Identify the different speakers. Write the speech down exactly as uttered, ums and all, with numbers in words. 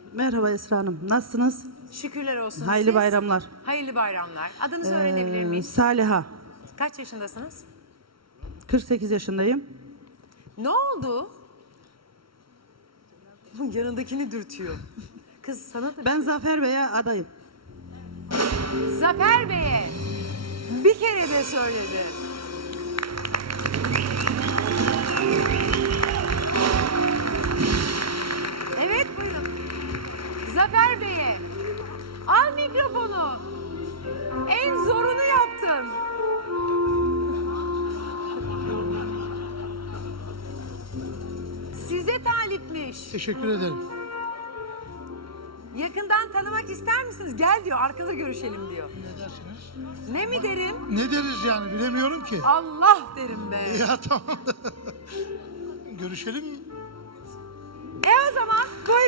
Speaker 1: Merhaba Esra Hanım. Nasılsınız?
Speaker 2: Şükürler olsun.
Speaker 1: Hayırlı
Speaker 2: Siz?
Speaker 1: bayramlar.
Speaker 2: Hayırlı bayramlar. Adınızı öğrenebilir
Speaker 1: Ee,
Speaker 2: miyim?
Speaker 1: Saliha.
Speaker 2: Kaç yaşındasınız?
Speaker 1: kırk sekiz yaşındayım.
Speaker 2: Ne oldu? Yanındakini dürtüyor. Kız sana da...
Speaker 1: Ben Zafer Bey'e adayım.
Speaker 2: Zafer Bey'e bir kere de söyledi. Evet buyurun. Zafer Bey'e al mikrofonu. En zorunu yaptın. Size talipmiş.
Speaker 3: Teşekkür ederim.
Speaker 2: Yakından tanımak ister misiniz? Gel diyor, arkada görüşelim diyor.
Speaker 3: Ne dersiniz?
Speaker 2: Ne mi derim?
Speaker 3: Ne deriz yani bilemiyorum ki.
Speaker 2: Allah derim be.
Speaker 3: Ya tamam. Görüşelim.
Speaker 2: E o zaman buyurun.